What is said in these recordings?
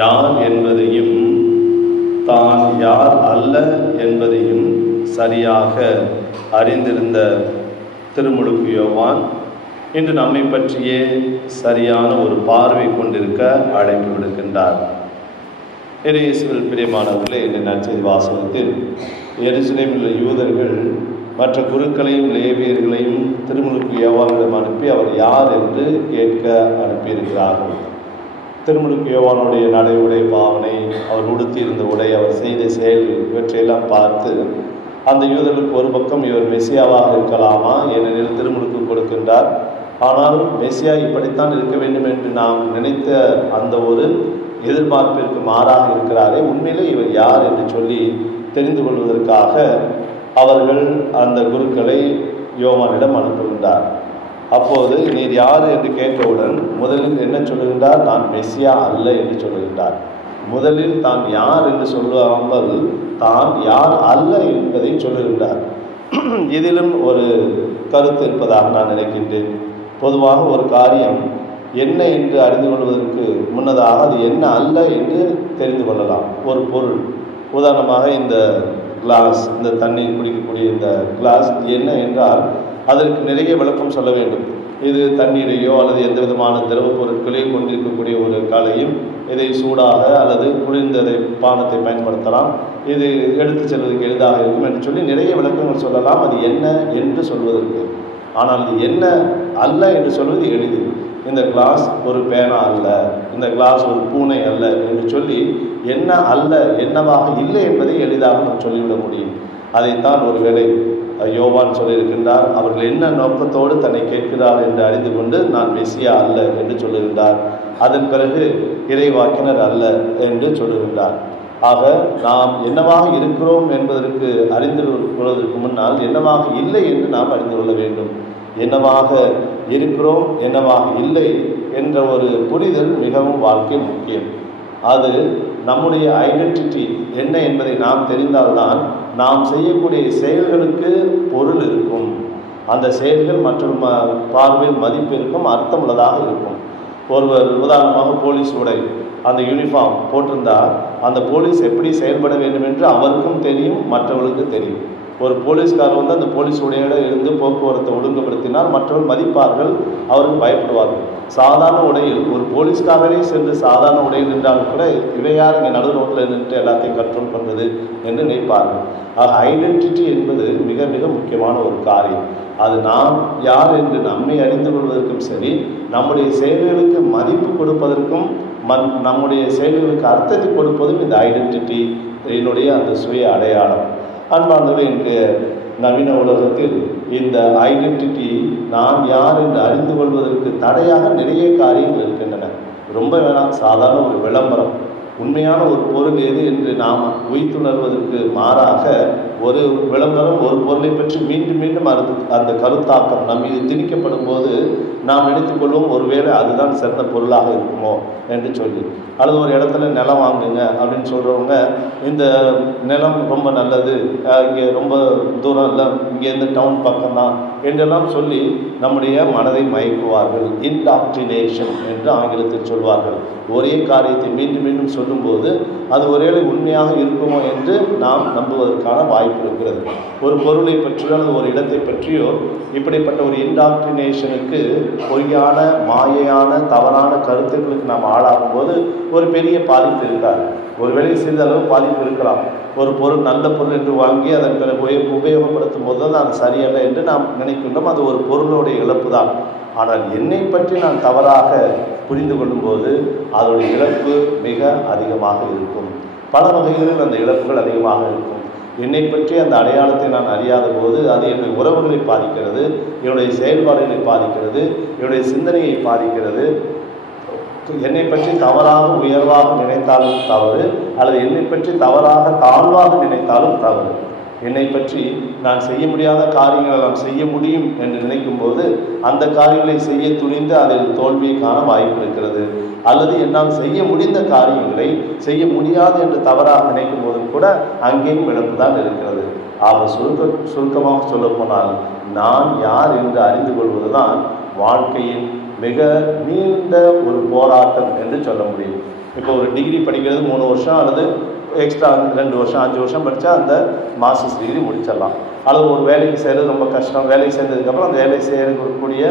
யார் என்பதையும் தான் யார் அல்ல என்பதையும் சரியாக அறிந்திருந்த திருமுழுக்கு யோவான் இன்று நம்மை பற்றியே சரியான ஒரு பார்வை கொண்டிருக்க அழைப்பு விடுக்கின்றார். இயேசுவில் பிரியமானவர்களே, இந்த நற்செய்தி வாசகத்தில் எருசலேமில் உள்ள யூதர்கள் மற்ற குருக்களையும் லேவியர்களையும் திருமுழுக்கு யோவானிடம் அனுப்பி அவர் யார் என்று கேட்க அனுப்பியிருக்கிறார்கள். திருமுழுக்கு யோவானுடைய நடை, உடை, பாவனை, அவர் உடுத்தியிருந்த உடை, அவர் செய்த செயல்கள் இவற்றையெல்லாம் பார்த்து அந்த யூதர்களுக்கு ஒரு பக்கம் இவர் மெசியாவாக இருக்கலாமா, ஏனெனில் திருமுழுக்கு கொடுக்கின்றார், ஆனால் மெசியா இப்படித்தான் இருக்க வேண்டும் என்று நாம் நினைத்த அந்த ஒரு எதிர்பார்ப்பிற்கு மாறாக இருக்கிறாரே, உண்மையிலே இவர் யார் என்று சொல்லி தெரிந்து கொள்வதற்காக அவர்கள் அந்த குருக்களை யோவானிடம் அனுப்புகின்றார். அப்போது நீர் யார் என்று கேட்டவுடன் முதலில் என்ன சொல்லுகின்றார்? நான் மெசியா அல்ல என்று சொல்லுகின்றார். முதலில் தான் யார் என்று சொல்லாமல் தான் யார் அல்ல என்பதை சொல்லுகின்றார். இதிலும் ஒரு கருத்து இருப்பதாக நான் நினைக்கின்றேன். பொதுவாக ஒரு காரியம் என்ன என்று அறிந்து கொள்வதற்கு முன்னதாக அது என்ன அல்ல என்று தெரிந்து கொள்ளலாம். ஒரு பொருள், உதாரணமாக இந்த கிளாஸ், இந்த தண்ணீர் குடிக்கக்கூடிய இந்த கிளாஸ் என்ன என்றால் அதற்கு நிறைய விளக்கம் சொல்ல வேண்டும். இது தண்ணீரையோ அல்லது எந்த விதமான திரவ பொருட்களையும் கொண்டிருக்கக்கூடிய ஒரு கலையும், இதை சூடாக அல்லது குளிர்ந்ததை பானத்தை பயன்படுத்தலாம், இது எடுத்து செல்வதற்கு எளிதாக இருக்கும் என்று சொல்லி நிறைய விளக்கங்கள் சொல்லலாம் அது என்ன என்று சொல்வதற்கு. ஆனால் இது என்ன அல்ல என்று சொல்வது எளிது. இந்த கிளாஸ் ஒரு பேனா அல்ல, இந்த கிளாஸ் ஒரு பூனை அல்ல என்று சொல்லி என்ன அல்ல, என்னவாக இல்லை என்பதை எளிதாக நாம் சொல்லிவிட முடியும். அதைத்தான் ஒருவேளை யோவான் சொல்லியிருக்கின்றார். அவர்கள் என்ன நோக்கத்தோடு தன்னை கேட்கிறார் என்று அறிந்து கொண்டு நான் மெசியா அல்ல என்று சொல்லுகின்றார். அதன் பிறகு இறைவாக்கினர் அல்ல என்று சொல்லுகின்றார். ஆக நாம் என்னவாக இருக்கிறோம் என்பதற்கு அறிந்து கொள்வதற்கு முன்னால் என்னவாக இல்லை என்று நாம் அறிந்து கொள்ள வேண்டும். என்னவாக இருக்கிறோம், என்னவாக இல்லை என்ற ஒரு புரிதல் மிகவும் வாழ்க்கை முக்கியம். அது நம்முடைய ஐடென்டிட்டி என்ன என்பதை நாம் தெரிந்தால்தான் நாம் செய்யக்கூடிய செயல்களுக்கு பொருள் இருக்கும். அந்த செயல்கள் மற்றும் பார்வையில் மதிப்பு இருக்கும், அர்த்தமுள்ளதாக இருக்கும். ஒருவர் உதாரணமாக போலீஸ் உடை, அந்த யூனிஃபார்ம் போட்டிருந்தால் அந்த போலீஸ் எப்படி செயல்பட வேண்டும் என்று அவருக்கும் தெரியும், மற்றவர்களுக்கும் தெரியும். ஒரு போலீஸ்காரர் வந்து அந்த போலீஸ் உடையோடு இருந்து போக்குவரத்தை ஒழுங்குபடுத்தினால் மற்றவர்கள் மதிப்பார்கள், அவர்கள் பயப்படுவார்கள். சாதாரண உடையில் ஒரு போலீஸ்காரரே சென்று சாதாரண உடையில் நின்றாலும் கூட இவையார் இங்கே நடு ரோட்டில் நின்று எல்லாத்தையும் கண்ட்ரோல் பண்ணுறது என்று நினைப்பார்கள். ஆக ஐடென்டிட்டி என்பது மிக மிக முக்கியமான ஒரு காரியம். அது நாம் யார் என்று நம்மை அறிந்து கொள்வதற்கும் சரி, நம்முடைய செயல்களுக்கு மதிப்பு கொடுப்பதற்கும் நம்முடைய செயல்களுக்கு அர்த்தத்தை கொடுப்பதும் இந்த ஐடென்டிட்டி, என்னுடைய அந்த சுய அடையாளம். அன்பானவர்களே, இன்றைய நவீன உலகத்தில் இந்த ஐடென்டிட்டி, நான் யார் என்று அறிந்து கொள்வதற்கு தடையாக நிறைய காரியங்கள் இருக்கின்றன. ரொம்ப வேணாம், சாதாரண ஒரு விளம்பரம், உண்மையான ஒரு பொருள் எது என்று நாம் உய்த்துணர்வதற்கு மாறாக ஒரு விளம்பரம், ஒரு பொருளை பற்றி மீண்டும் மீண்டும் அந்த கருத்தாக்கம் நம் மீது திணிக்கப்படும் போது நாம் நினைத்துக்கொள்வோம் ஒருவேளை அதுதான் சிறந்த பொருளாக இருக்குமோ என்று சொல்லி. அல்லது ஒரு இடத்துல நிலம் வாங்குங்க அப்படின்னு சொல்கிறவங்க, இந்த நிலம் ரொம்ப நல்லது, இங்கே ரொம்ப தூரம் இல்லை, இங்கேருந்து டவுன் பக்கம்தான் என்றெல்லாம் சொல்லி நம்முடைய மனதை மயக்குவார்கள். இன்டாக்ட்ரினேஷன் என்று ஆங்கிலத்தில் சொல்வார்கள். ஒரே காரியத்தை மீண்டும் மீண்டும் சொல்லும்போது அது ஒருவேளை உண்மையாக இருக்குமோ என்று நாம் நம்புவதற்கான வாய்ப்பு இருக்கிறது. ஒரு பொருளை பற்றியோ அல்லது ஒரு இடத்தை பற்றியோ இப்படிப்பட்ட ஒரு இன்டாக்ட்ரினேஷனுக்கு, பொய்யான மாயையான தவறான கருத்துக்களுக்கு நாம் ஆளாகும் போது ஒரு பெரிய பாதிப்பு இருக்காது. ஒருவேளை சிறிதளவு பாதிப்பு இருக்கலாம். ஒரு பொருள் நல்ல பொருள் என்று வாங்கி அதன் பிறகு உபயோகப்படுத்தும் போது தான் அது சரியல்ல என்று நாம் நினைக்கின்றோம். அது ஒரு பொருளுடைய இழப்பு தான். ஆனால் என்னை பற்றி நான் தவறாக புரிந்து கொள்ளும்போது அதனுடைய இழப்பு மிக அதிகமாக இருக்கும். பல வகைகளில் அந்த இழப்புகள் அதிகமாக இருக்கும். என்னை பற்றி அந்த அடையாளத்தை நான் அறியாத போது அது என்னுடைய உறவுகளை பாதிக்கிறது, என்னுடைய செயல்பாடுகளை பாதிக்கிறது, என்னுடைய சிந்தனையை பாதிக்கிறது. என்னை பற்றி தவறாக உயர்வாக நினைத்தாலும் தவறு, அல்லது என்னை பற்றி தவறாக தாழ்வாக நினைத்தாலும் தவறு. என்னை பற்றி நான் செய்ய முடியாத காரியங்களை நான் செய்ய முடியும் என்று நினைக்கும் போது அந்த காரியங்களை செய்ய துணிந்து அதில் தோல்வியை காண வாய்ப்பு இருக்கிறது. அல்லது என்னால் செய்ய முடிந்த காரியங்களை செய்ய முடியாது என்று தவறாக நினைக்கும் போதும் கூட அங்கேயும் இழப்பு தான் இருக்கிறது. ஆக சுருக்கமாக சொல்ல போனால் நான் யார் என்று அறிந்து கொள்வதுதான் வாழ்க்கையின் மிக நீண்ட ஒரு போராட்டம் என்று சொல்ல முடியும். இப்போ ஒரு டிகிரி படிக்கிறது 3 வருஷம் அல்லது எக்ஸ்ட்ரா 2 வருஷம் 5 வருஷம் படித்தா அந்த மாஸ்டர்ஸ் டிகிரி முடிச்சிடலாம். அல்லது ஒரு வேலைக்கு செய்கிறது ரொம்ப கஷ்டம். வேலைக்கு சேர்ந்ததுக்கப்புறம் அந்த வேலை செய்யக்கூடிய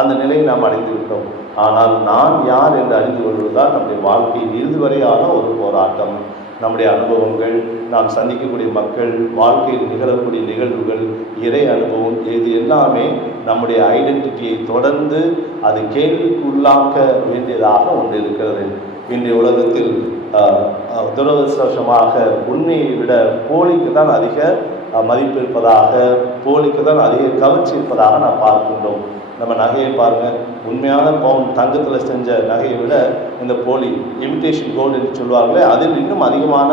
அந்த நிலையை நாம் அடைந்து விட்டோம். ஆனால் நான் யார் என்று அறிந்து கொள்வதுதான் நம்முடைய வாழ்க்கையின் இறுதி வரையான ஒரு போராட்டம். நம்முடைய அனுபவங்கள், நாம் சந்திக்கக்கூடிய மக்கள், வாழ்க்கையில் நிகழக்கூடிய நிகழ்வுகள், இறை அனுபவம், இது எல்லாமே நம்முடைய ஐடென்டிட்டியை தொடர்ந்து அது கேள்விக்குள்ளாக்க வேண்டியதாக ஒன்று இருக்கிறது. இன்றைய உலகத்தில் துரதிருஷ்டவசமாக உண்மையை விட போலிக்கு தான் அதிக மதிப்பு இருப்பதாக, போலிக்கு தான் அதிக கவர்ச்சி இருப்பதாக நாம் பார்க்கின்றோம். நம்ம நகையை பாருங்கள், உண்மையான பவுன் தங்கத்தில் செஞ்ச நகையை விட இந்த போலி இமிட்டேஷன் கோல்டு என்று சொல்வார்களே, அதில் இன்னும் அதிகமான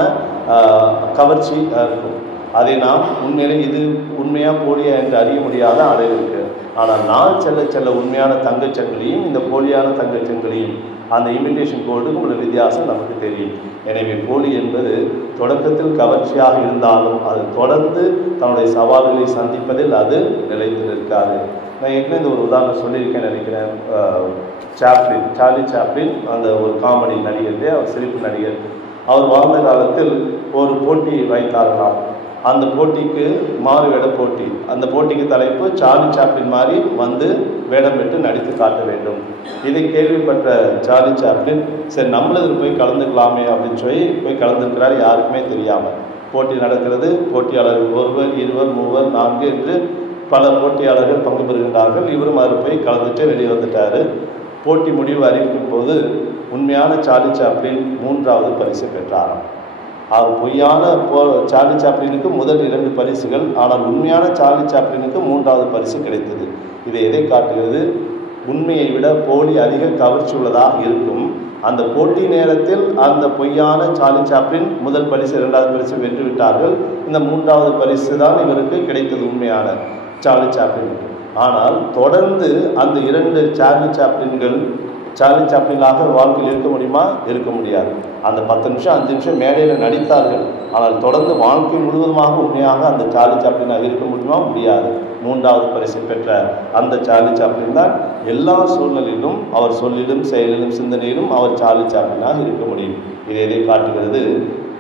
கவர்ச்சி இருக்கும். அதை நாம் உண்மையிலே இது உண்மையாக போலியா என்று அறிய முடியாத அளவு இருக்குது. ஆனால் நாள் செல்ல செல்ல உண்மையான தங்கச்சங்கிலியும் இந்த போலியான தங்கச்சங்கிலியும் அந்த இமிட்டேஷன் கோல்டுக்கும் உள்ள வித்தியாசம் நமக்கு தெரியும். எனவே போலி என்பது தொடக்கத்தில் கவர்ச்சியாக இருந்தாலும் அது தொடர்ந்து தன்னுடைய சவால்களை சந்திப்பதில் அது நிலைத்து நிற்காது. நான் ஏற்கனவே இந்த ஒரு உதாரணம் சொல்லியிருக்கேன்னு நினைக்கிறேன். சார்லி சாப்ளின், அந்த ஒரு காமெடி நடிகர், அவர் சிரிப்பு நடிகர். அவர் வாழ்ந்த காலத்தில் ஒரு போட்டி வைத்தார்களாம். அந்த போட்டிக்கு மாறு வேட போட்டி. அந்த போட்டிக்கு தலைப்பு சார்லி சாப்ளின் மாதிரி வந்து வேடம் விட்டு நடித்து காட்ட வேண்டும். இதை கேள்விப்பட்ட சார்லி சாப்ளின், சரி நம்மளதில் போய் கலந்துக்கலாமே அப்படின்னு சொல்லி போய் கலந்துக்கிறார். யாருக்குமே தெரியாமல் போட்டி நடக்கிறது. போட்டியாளர்கள் 1, 2, 3, 4 என்று பல போட்டியாளர்கள் பங்கு பெறுகின்றார்கள். இவரும் அதில் போய் கலந்துட்டு வெளியே வந்துட்டார். போட்டி முடிவு அறிவிக்கும் போது உண்மையான சார்லி சாப்ளின் 3வது பரிசு பெற்றாராம். அவர் பொய்யான சார்லி சாப்ளினுக்கு முதல் 2 பரிசுகள், ஆனால் உண்மையான சார்லி சாப்ளினுக்கு 3வது பரிசு கிடைத்தது. இதை எதை காட்டுகிறது? உண்மையை விட போலி அதிக கவர்ச்சி உள்ளதாக இருக்கும். அந்த போட்டி நேரத்தில் அந்த பொய்யான சார்லி சாப்ளின் முதல் பரிசு 2வது பரிசு வென்று விட்டார்கள். இந்த 3வது பரிசு தான் இவருக்கு கிடைத்தது, உண்மையான சார்லி சாப்ளினுக்கு. ஆனால் தொடர்ந்து அந்த 2 சார்லி சாப்ளினாக வாழ்க்கையில் இருக்க முடியுமா? இருக்க முடியாது. அந்த 10 நிமிஷம் 5 நிமிஷம் மேடையில் நடித்தார்கள். ஆனால் தொடர்ந்து வாழ்க்கை முழுவதுமாக உண்மையாக அந்த சார்லி சாப்ளினாக இருக்க முடியுமா? முடியாது. 3வது பரிசு பெற்ற அந்த சார்லி சாப்ளின் தான் எல்லா சூழ்நிலையிலும், அவர் சொல்லிலும் செயலிலும் சிந்தனையிலும் அவர் சார்லி சாப்ளினாக இருக்க முடியும். இது எதை காட்டுகிறது?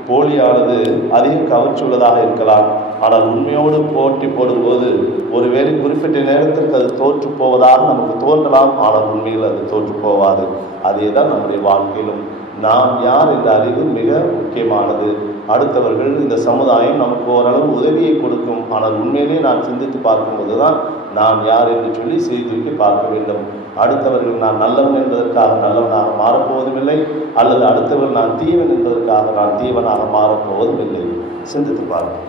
போலியானது அதிக கவர்ச்சி உள்ளதாக இருக்கலாம். ஆனால் உண்மையோடு போட்டி போடும்போது ஒருவேளை குறிப்பிட்ட நேரத்திற்கு அது தோற்று போவதாக நமக்கு தோன்றலாம். ஆனால் உண்மையில் அது தோற்று போவாது. அதே தான் நம்முடைய வாழ்க்கையிலும் நாம் யார் என்ற அறிவு மிக முக்கியமானது. அடுத்தவர்கள், இந்த சமுதாயம் நமக்கு ஓரளவு உதவியை கொடுக்கும். ஆனால் உண்மையிலேயே நான் சிந்தித்து பார்க்கும்போது தான் நாம் யார் என்று சொல்லி சீர்தூக்கி பார்க்க வேண்டும். அடுத்தவர்கள் நான் நல்லவன் என்பதற்காக நல்லவனாக மாறப்போவதும் இல்லை, அல்லது அடுத்தவர்கள் நான் தீவன் என்பதற்காக நான் தீவனாக மாறப்போவதும் இல்லை. சிந்தித்து பார்க்க.